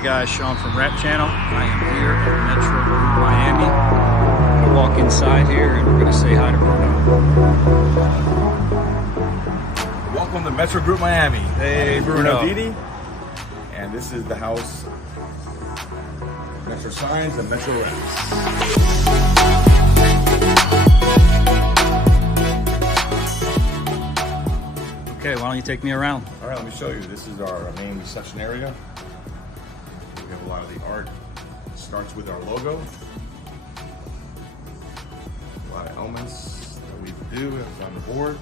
Hey guys, Sean from Wrap Channel. I am here at Metro Miami. I'm gonna walk inside here and we're gonna say hi to Bruno. Welcome to Metro Group Miami. Hey Bruno. Dede, and this is the house, Metro Signs and Metro Wrapz. Okay, why don't you take me around? All right, let me show you. This is our main reception area. We have a lot of the art. It starts with our logo. A lot of elements that we do on the board.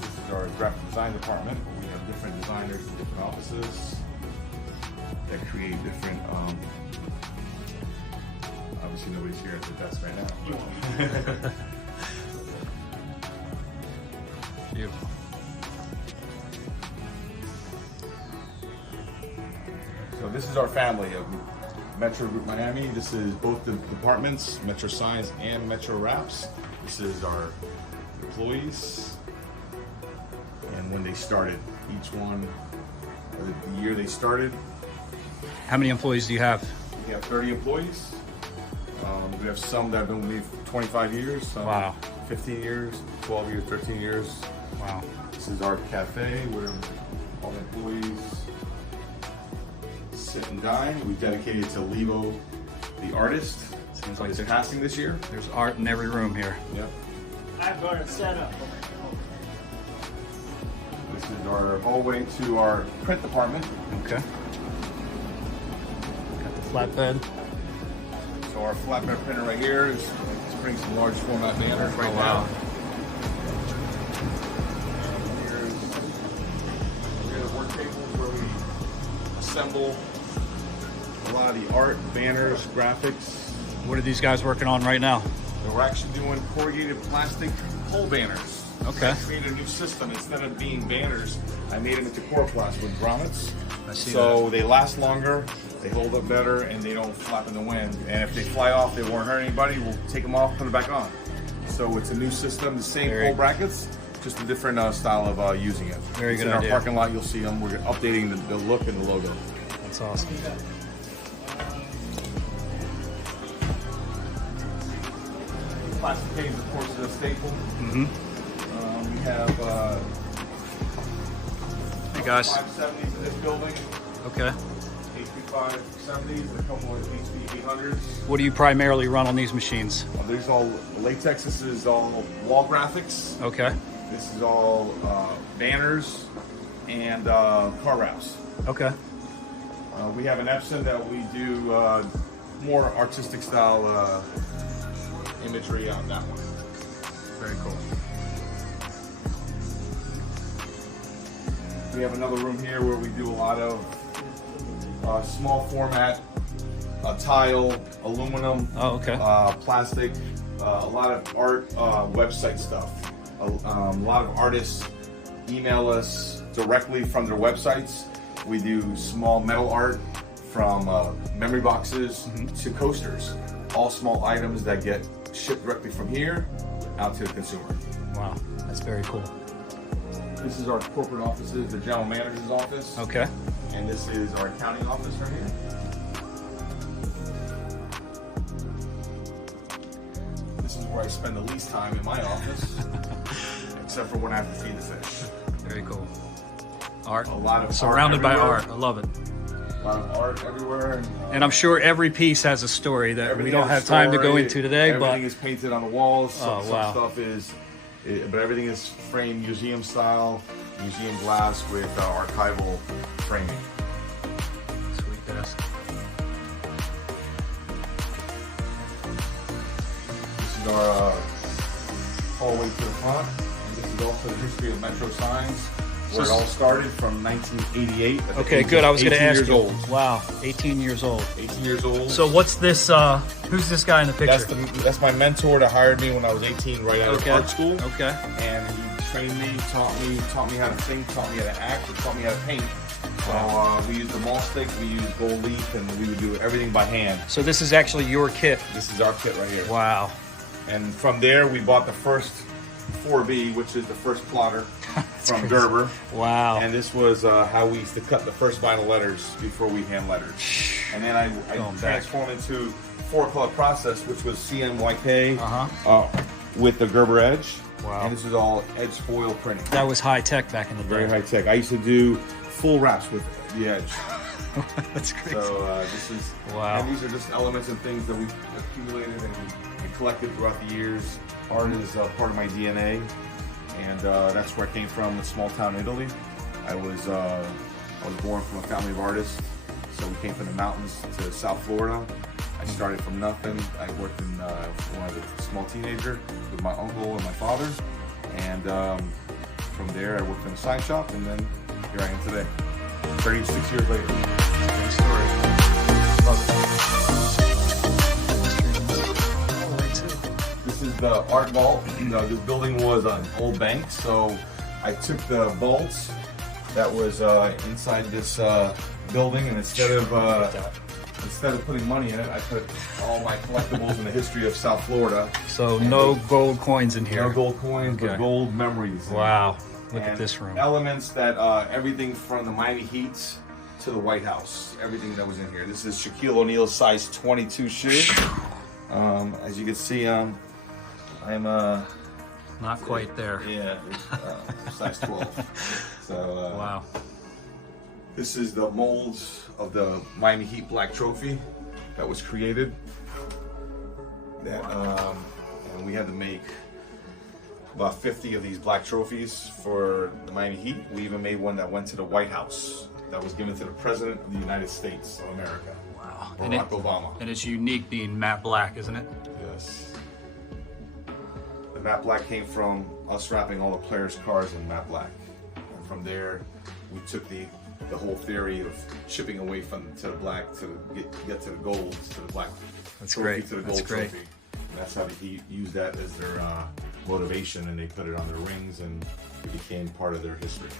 This is our graphic design department. We have different designers in different offices that create different, obviously nobody's here at the desk right now. Beautiful. So this is our family of Metro Group Miami. This is both the departments, Metro Signs and Metro Wrapz. This is our employees and when they started, each one, the year they started. How many employees do you have? We have 30 employees. We have some that have been with me for 25 years, some Wow. 15 years, 12 years, 13 years. Wow. This is our cafe where all the employees sit and dine. We dedicated to Levo, the artist. Seems like He's there's, passing this year. there's art in every room here. Yep. I'm going to set up. This is our hallway to our print department. Okay. Got the flatbed. So our flatbed printer right here is printing some large format banners right now. Here's the work tables where we assemble a lot of the art, banners, graphics. What are these guys working on right now? So we're actually doing corrugated plastic pole banners. Okay. I created a new system. Instead of being banners, I made them into Coroplast with grommets. I see So they last longer, they hold up better, and they don't flap in the wind. And if they fly off, they won't hurt anybody. We'll take them off, put them back on. So it's a new system, the same Very- pole brackets, just a different style of using it. Very It's good in idea. our parking lot, you'll see them. We're updating the look and the logo. That's awesome. Plastic case, of course, is a staple. Mm-hmm. We have Hey guys. 570s in this building. Okay. HP 570s, they come with HP 800s. What do you primarily run on these machines? There's all latex, this is all wall graphics. Okay. This is all banners and car wraps. Okay. We have an Epson that we do more artistic style imagery on that one. Very cool. We have another room here where we do a lot of small format, tile, aluminum, Oh, okay. plastic, a lot of art, website stuff. A lot of artists email us directly from their websites. We do small metal art from memory boxes to coasters. All small items that get shipped directly from here out to the consumer. Wow, that's very cool. This is our corporate offices, the general manager's office. Okay. And this is our accounting office right here. This is where I spend the least time in my office, except for when I have to feed the fish. Very cool. Art. A lot of Surrounded by everywhere. art. I love it. A lot of art everywhere. And I'm sure every piece has a story that we Everything don't has have time to go story. into today, Everything but is painted on the walls. Some wow. stuff is, but everything is framed museum style, museum glass with archival framing. sweet desk. This is our hallway to the front. And this is also the history of Metro Signs, where it all started from 1988. at the Okay, age good. of I was going to 18 ask years you. old. Wow, 18 years old. 18 years old. So what's this? Who's this guy in the picture? That's my mentor that hired me when I was 18, right out of art school. Okay. And he trained me, taught me how to think, taught me how to act, and taught me how to paint. So we used the mall sticks, we used gold leaf, and we would do everything by hand. So this is actually your kit. This is our kit right here. Wow. And from there, we bought the first 4B, which is the first plotter. from crazy. Gerber. Wow. And this was how we used to cut the first vinyl letters before we hand lettered. And then I transformed into 4-color process, which was CMYK with the Gerber edge. Wow. And this is all edge foil printing. That was high tech back in the day. Very high tech. I used to do full wraps with the edge. That's crazy. So this is, wow. and these are just elements and things that we've accumulated and collected throughout the years. Art is part of my DNA, and that's where I came from, a small town in Italy. I was born from a family of artists, so we came from the mountains to South Florida. I started from nothing. I worked in when I was a small teenager with my uncle and my father, and from there I worked in a sign shop, and then here I am today, 36 years later. Great story. Love it. This is the art vault. The building was an old bank, so I took the vaults that was inside this building, and instead of putting money in it, I put all my collectibles in the history of South Florida. So no gold coins in here. No gold coins, but gold memories. Wow. Look at this room. Elements that everything from the Miami Heat to the White House, everything that was in here. This is Shaquille O'Neal's size 22 shoe. As you can see, I'm not quite there. Yeah, size 12. So wow. This is the molds of the Miami Heat Black Trophy that was created. That and we had to make about 50 of these black trophies for the Miami Heat. We even made one that went to the White House that was given to the President of the United States of America. Wow. Barack Obama. And it's unique being matte black, isn't it? Yes. The matte black came from us wrapping all the players' cards in matte black. And from there, we took the whole theory of chipping away from to the black to get to the gold, to the black. That's trophy, great. To the That's gold great. trophy. And that's how they use that as their motivation, and they put it on their rings, and it became part of their history.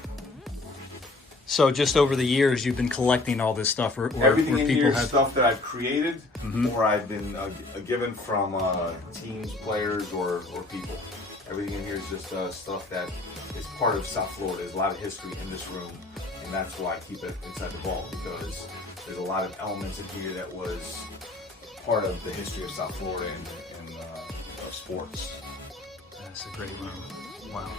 So just over the years, you've been collecting all this stuff, or Everything in people here is have stuff that I've created, or I've been given from teams, players, or people. Everything in here is just stuff that is part of South Florida. There's a lot of history in this room, and that's why I keep it inside the vault, because there's a lot of elements in here that was part of the history of South Florida and of sports. That's a great room. Wow.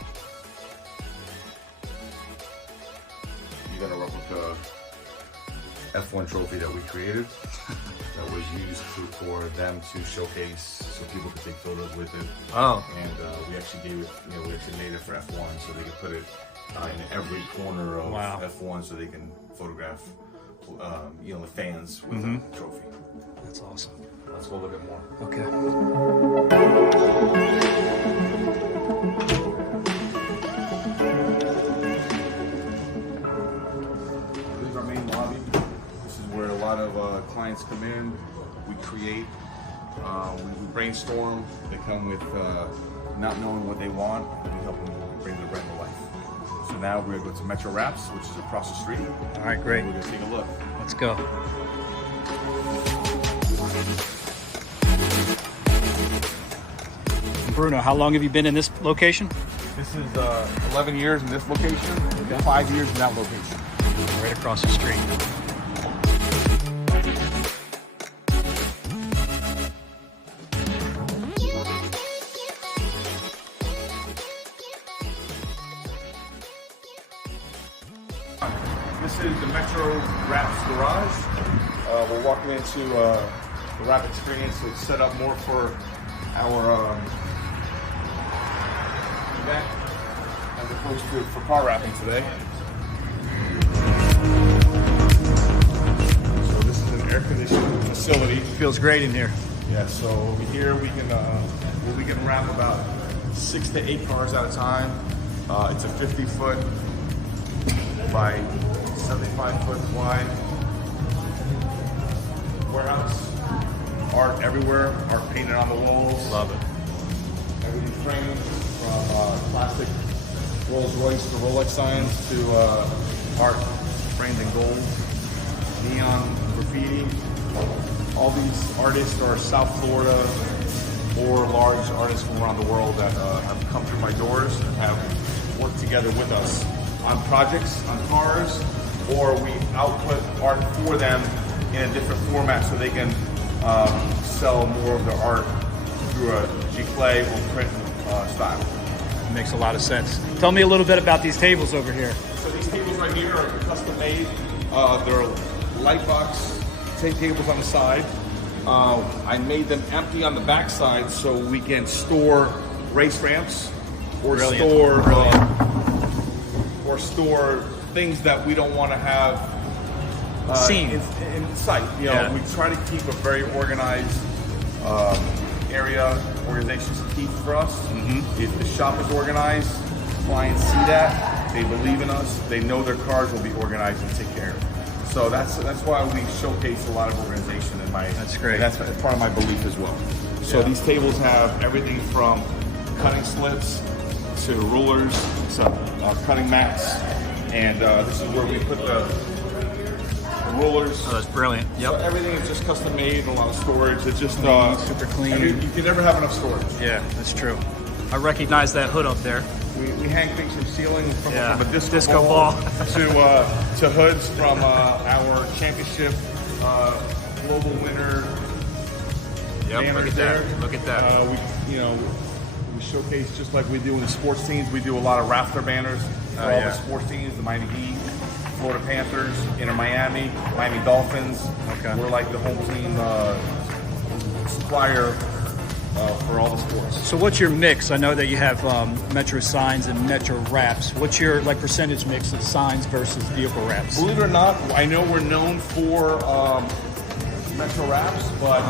You got a replica F1 trophy that we created that was used for them to showcase so people could take photos with it. Oh. And we actually gave it, we actually made it for F1 so they could put it in every corner of F1 so they can photograph, the fans with the trophy. That's awesome. Let's go look at more. Okay. This is our main lobby. This is where a lot of clients come in. We create, we brainstorm. They come with not knowing what they want, and we help them bring their brand to life. So now we're going to go to Metro Wrapz, which is across the street. All right, great. We're going to take a look. Let's go. Bruno, how long have you been in this location? This is 11 years in this location, 5 years in that location. Right across the street. This is the Metro Wrapz garage. We're walking into the wrap experience. So it's set up more for our event as opposed to for car wrapping today. So this is an air-conditioned facility. Feels great in here. Yeah. So over here we can wrap about 6 to 8 cars at a time. It's a 50-foot by 75-foot wide warehouse. Art everywhere. Art painted on the walls. Love it. Everything framed from plastic Rolls Royce to Rolex signs to art framed in gold, neon graffiti. All these artists are South Florida or large artists from around the world that have come through my doors and have work together with us on projects, on cars, or we output art for them in a different format so they can sell more of their art through a giclée or print style. Makes a lot of sense. Tell me a little bit about these tables over here. So these tables right here are custom made. They're light box tables on the side. I made them empty on the back side so we can store race ramps or store things that we don't want to have seen in sight. You know, we try to keep a very organized organization's key for us. If the shop is organized, clients see that, they believe in us, they know their cars will be organized and take care of it. So that's why we showcase a lot of organization in my. That's great. That's part of my belief as well. So these tables have everything from cutting slits to rulers, to cutting mats, and this is where we put the rulers. Oh, that's brilliant. Yep. So everything is just custom made, a lot of storage. It's just super clean. You can never have enough storage. Yeah, that's true. I recognize that hood up there. We hang things from ceilings, from a disco ball to hoods from our championship global winner. Yep, look at that. Look at that. We showcase just like we do in the sports teams. We do a lot of rafter banners for all the sports teams, the Miami Heat, Florida Panthers, Inter Miami, Miami Dolphins. Okay. We're like the home team supplier for all the sports. So what's your mix? I know that you have Metro signs and Metro Wrapz. What's your percentage mix of signs versus vehicle wraps? Believe it or not, I know we're known for Metro Wrapz, but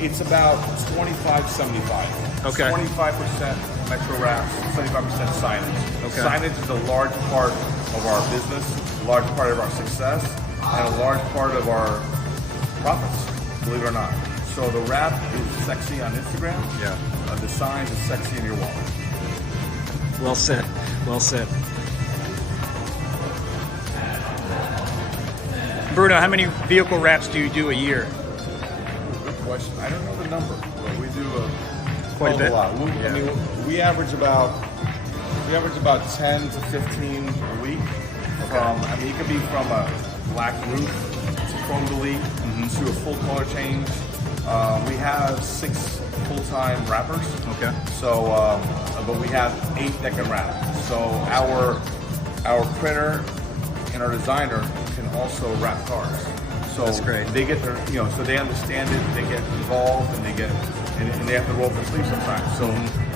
it's about 25-75. Okay. 25% Metro Wrapz, 75% signage. Okay. Signage is a large part of our business, a large part of our success, and a large part of our profits, believe it or not. So the wrap is sexy on Instagram. Yeah. The signs is sexy in your wallet. Well said. Well said. Bruno, how many vehicle wraps do you do a year? Good question. I don't know the number, but we do Quite a bit. lot. I mean, we average about 10 to 15 a week. It could be from a black roof to chrome delete to a full color change. We have 6 full-time wrappers. Okay. So, but we have 8 that can wrap. So our printer and our designer can also wrap cars. So that's great. They get their, so they understand it. They get involved, and they have to roll up their sleeves sometimes. So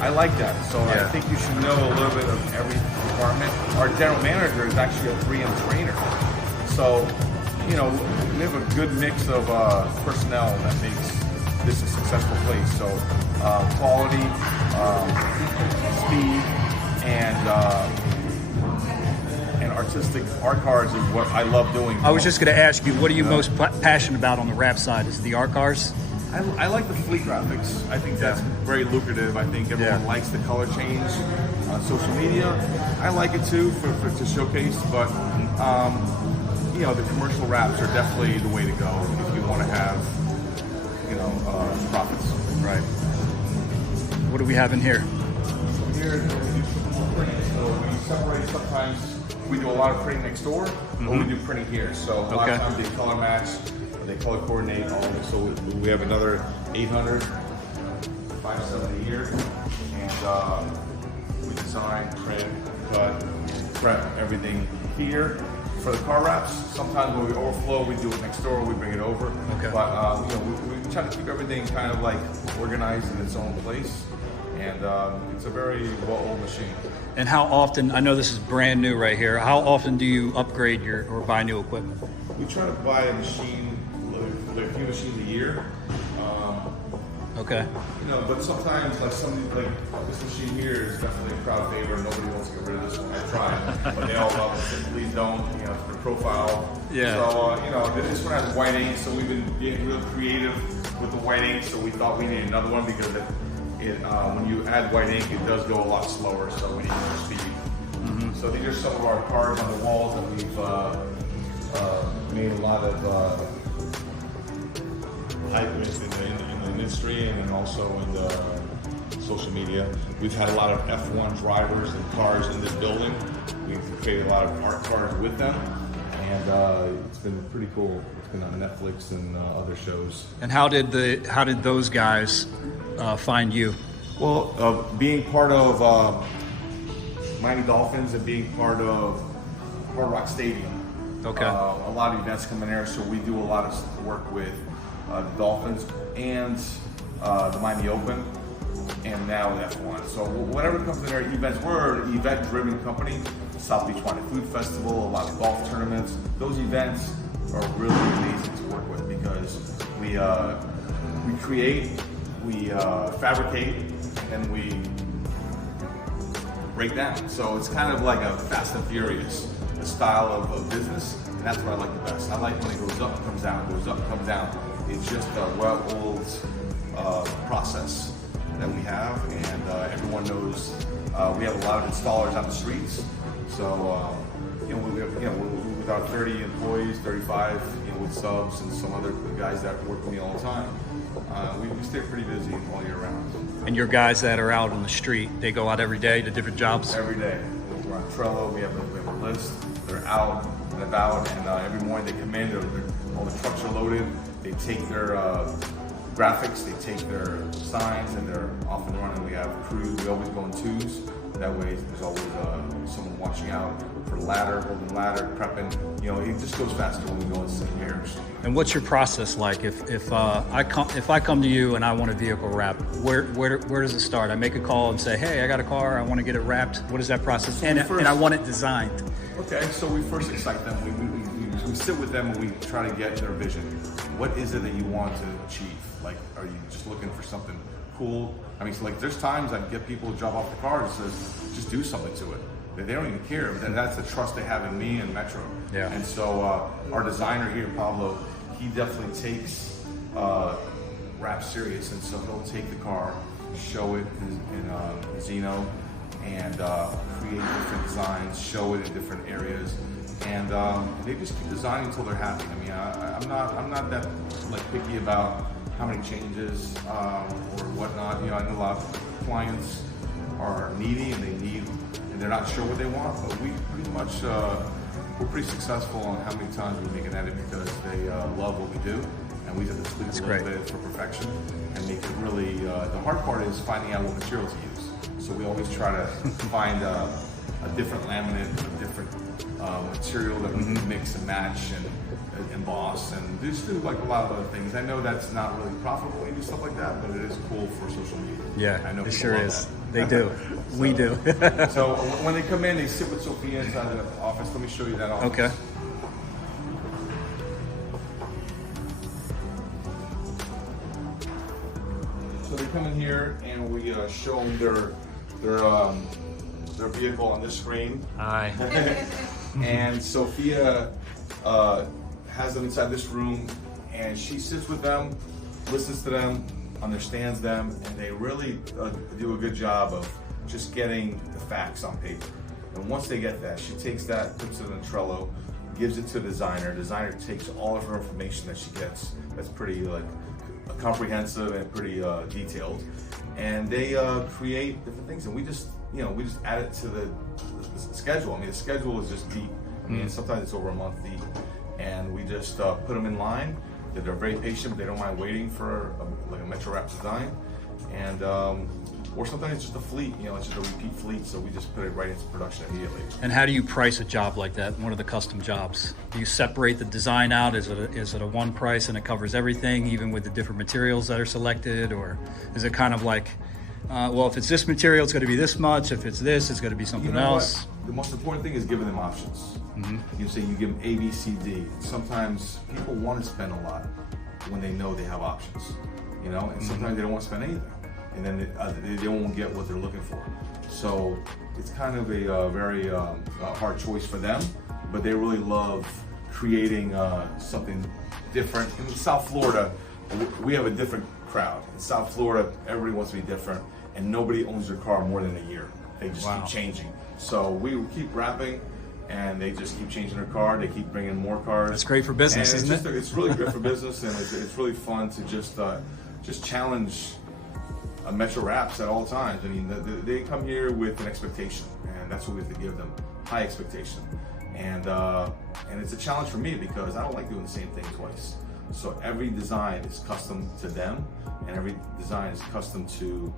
I like that. So I think you should know a little bit of every department. Our general manager is actually a 3M trainer. So, we have a good mix of personnel that makes this a successful place. So quality, speed, and artistic art cars is what I love doing. I was just going to ask you, what are you most passionate about on the wrap side? Is it the art cars? I like the fleet graphics. I think that's very lucrative. I think everyone likes the color change on social media. I like it too for to showcase, but the commercial wraps are definitely the way to go if you want to have profits. Right. What do we have in here? Here we do more printing. So we separate sometimes. We do a lot of printing next door, or we do printing here. So a lot of times they color match, or they color coordinate all of it. So we have another 800, 570 here, and we design, print, cut, prep everything here. For the car wraps, sometimes when we overflow, we do it next door, we bring it over. Okay. But we try to keep everything kind of like organized in its own place. And it's a very well-oiled machine. And how often, I know this is brand new right here, how often do you upgrade or buy new equipment? We try to buy a machine, like a few machines a year. Okay. But sometimes, like this machine here is definitely a crowd favorite. Nobody wants to get rid of this one. I tried, but they all love it. So please don't. For the profile. Yeah. So this one has white ink, so we've been getting real creative with the white ink. So we thought we needed another one because when you add white ink, it does go a lot slower. So we need more speed. So these are some of our cards on the walls that we've made a lot of hype with in the industry, and then also in the social media. We've had a lot of F1 drivers and cars in this building. We've created a lot of art cars with them, and it's been pretty cool. It's been on Netflix and other shows. And how did those guys find you? Well, being part of Miami Dolphins and being part of Hard Rock Stadium. Okay. A lot of events come in there, so we do a lot of work with the Dolphins and the Miami Open, and now F1. So whatever comes in there, events, we're an event-driven company. South Beach Wine and Food Festival, a lot of golf tournaments. Those events are really amazing to work with because we create, we fabricate, and we break down. So it's kind of like a Fast and Furious style of business, and that's what I like the best. I like when it goes up and comes down, goes up and comes down. It's just a well-oiled process that we have, and everyone knows we have a lot of installers on the streets. So with our 30 employees, 35, with subs and some other guys that work with me all the time, we stay pretty busy all year round. And your guys that are out on the street, they go out every day to different jobs? Every day. We're on Trello, we have a list. They're out and about, and every morning they come in, all the trucks are loaded, they take their graphics, they take their signs, and they're off and running. We have crews, we always go in twos. That way there's always someone watching out for holding ladder, prepping. It just goes faster when we go in St. Mary's. And what's your process like? If I come to you and I want a vehicle wrapped, where does it start? I make a call and say, hey, I got a car, I want to get it wrapped. What is that process? And I want it designed. Okay, so we first excite them. We sit with them and we try to get their vision. What is it that you want to achieve? Like, are you just looking for something cool? I mean, so like there's times I get people to drop off the car and says, just do something to it. They don't even care, but that's the trust they have in me and Metro. Yeah. And so our designer here, Pablo, he definitely takes Wrapz serious, and so he'll take the car, show it in Xeno, and create different designs, show it in different areas, and they just keep designing until they're happy. I mean, I'm not that picky about how many changes or whatnot. I know a lot of clients are needy and they're not sure what they want, but we pretty much we're pretty successful on how many times we make an edit because they love what we do, and we have to tweak a little bit for perfection and make it really. The hard part is finding out what material to use. So we always try to find a different laminate, a different material that we can mix and match and emboss, and just do like a lot of other things. I know that's not really profitable when you do stuff like that, but it is cool for social media. Yeah, I know it sure is. That. They do. We do. So when they come in, they sit with Sophia inside the office. Let me show you that office. Okay. So they come in here and we show them their vehicle on this screen. Hi. And Sophia has them inside this room, and she sits with them, listens to them, understands them, and they really do a good job of just getting the facts on paper. And once they get that, she takes that, puts it in a Trello, gives it to the designer. The designer takes all of her information that she gets. That's pretty comprehensive and pretty detailed, and they create different things. And we just add it to the schedule. I mean, the schedule is just deep. I mean, sometimes it's over a month deep, and we just put them in line. They're very patient. They don't mind waiting for a Metro Wrapz design, and or sometimes it's just a fleet. It's just a repeat fleet, so we just put it right into production immediately. And how do you price a job like that? One of the custom jobs. Do you separate the design out? Is it a one price and it covers everything, even with the different materials that are selected, or is it kind of like, well, if it's this material, it's going to be this much. If it's this, it's going to be something else. What? The most important thing is giving them options. You say you give them A, B, C, D. Sometimes people want to spend a lot when they know they have options, and sometimes they don't want to spend anything, and then they won't get what they're looking for. So it's kind of a very hard choice for them, but they really love creating something different. In South Florida, we have a different crowd. In South Florida, everybody wants to be different, and nobody owns their car more than a year. They just keep changing. So we keep wrapping, and they just keep changing their car. They keep bringing more cars. That's great for business, isn't it? It's really good for business, and it's really fun to just challenge a Metro Wrapz at all times. I mean, they come here with an expectation, and that's what we have to give them, high expectation. And it's a challenge for me because I don't like doing the same thing twice. So every design is custom to them, and every design is custom to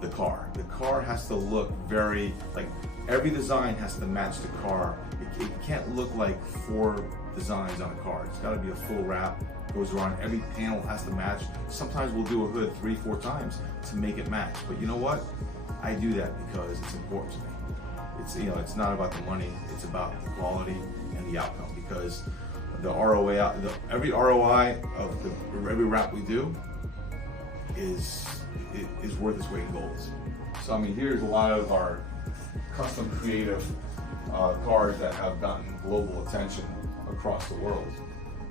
the car. The car has to look very, like, every design has to match the car. It can't look like 4 designs on a car. It's gotta be a full wrap, goes around, every panel has to match. Sometimes we'll do a hood 3-4 times to make it match. But you know what? I do that because it's important to me. It's, you know, it's not about the money, it's about the quality and the outcome, because the ROI, every ROI of every wrap we do is worth its weight in gold. So I mean, here's a lot of our custom creative cars that have gotten global attention across the world.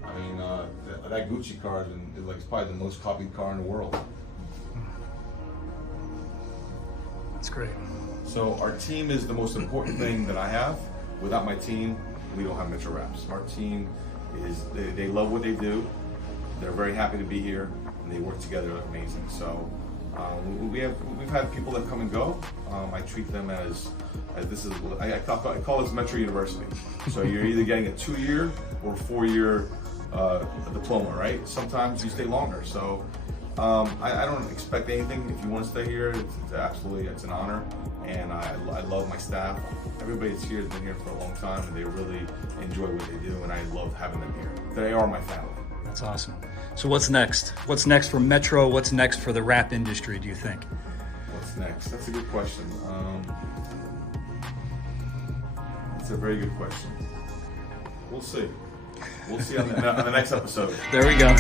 I mean, that Gucci car is like probably the most copied car in the world. That's great. So our team is the most important thing that I have. Without my team, we don't have Metro Wrapz. Our team is, they love what they do. They're very happy to be here, and they work together amazing. So we've had people that come and go. I treat them as this is, I call this Metro University. So you're either getting a 2-year or 4-year diploma, right? Sometimes you stay longer. So I don't expect anything. If you want to stay here, it's an honor, and I love my staff. Everybody that's here has been here for a long time, and they really enjoy what they do, and I love having them here. They are my family. That's awesome. So what's next? What's next for Metro? What's next for the wrap industry, do you think? What's next? That's a good question. That's a very good question. We'll see. We'll see on the next episode. There we go.